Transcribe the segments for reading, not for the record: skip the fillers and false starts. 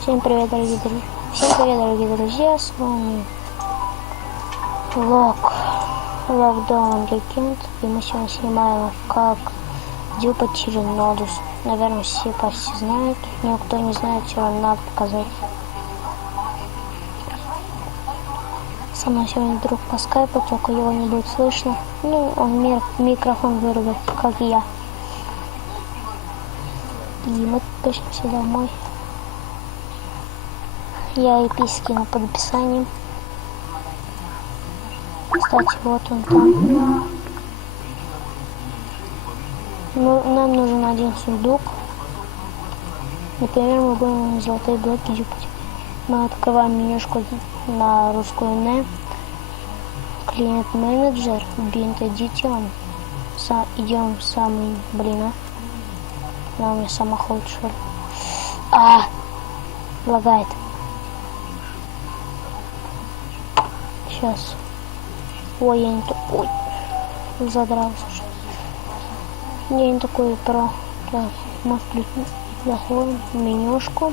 Всем привет, дорогие друзья, с вами Lockdown Weekend, и мы сегодня снимаем, как дюпать через нодус. Наверное, все почти знают, но кто не знает, все равно надо показать. Со мной сегодня друг по скайпу, только его не будет слышно. Ну, он микрофон вырубит, как и я. И мы точимся домой. Я IP скину под описанием. Кстати, вот он там. Ну, нам нужен один сундук. Например, мы будем золотые блоки дюпать. Мы открываем менюшку на русскую Н. Клиент менеджер, Bind Edition. Идем в самый, она у меня сама ходит, что ли. Лагает. Сейчас. Ой, я не такой. Задрался. Я не такой про. Так, мы заходим в менюшку.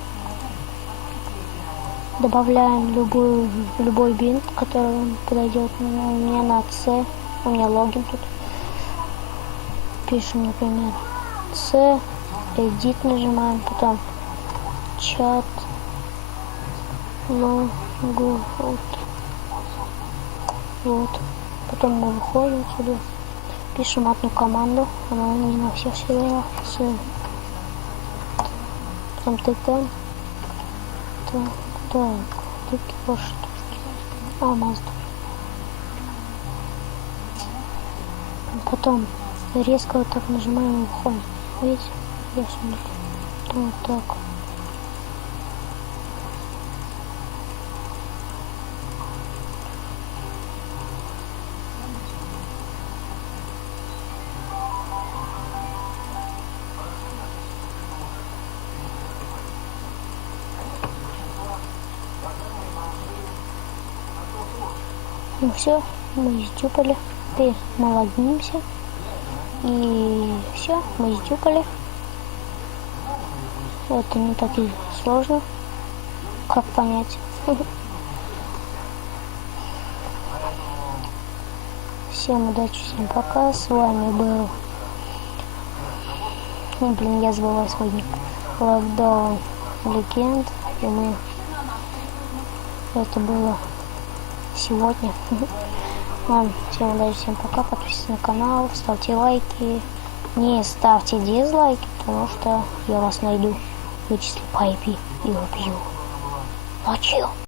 Добавляем любой бинт, который вам подойдет. У меня на C. У меня логин тут. Пишем, например, C. Edit нажимаем. Потом чат. Логу. Вот. Потом мы выходим сюда, пишем одну команду, она не на всех серверах. Потом тыкаем. Так, тыки по штуке. Мазда. Потом резко вот так нажимаем и выходим. Видите? Я сюда. Вот так. Ну все, мы сдюпали. Теперь мы логинимся. И все, мы сдюпали. Это не так и сложно. Как понять? Всем удачи, всем пока. С вами был... я забыла свой ник. Lockdown Weekend. И мы... Это было... сегодня. Ладно, всем удачи, всем пока, подписывайтесь на канал, ставьте лайки, не ставьте дизлайки, потому что я вас найду, вычислю по IP и убью. Ночью.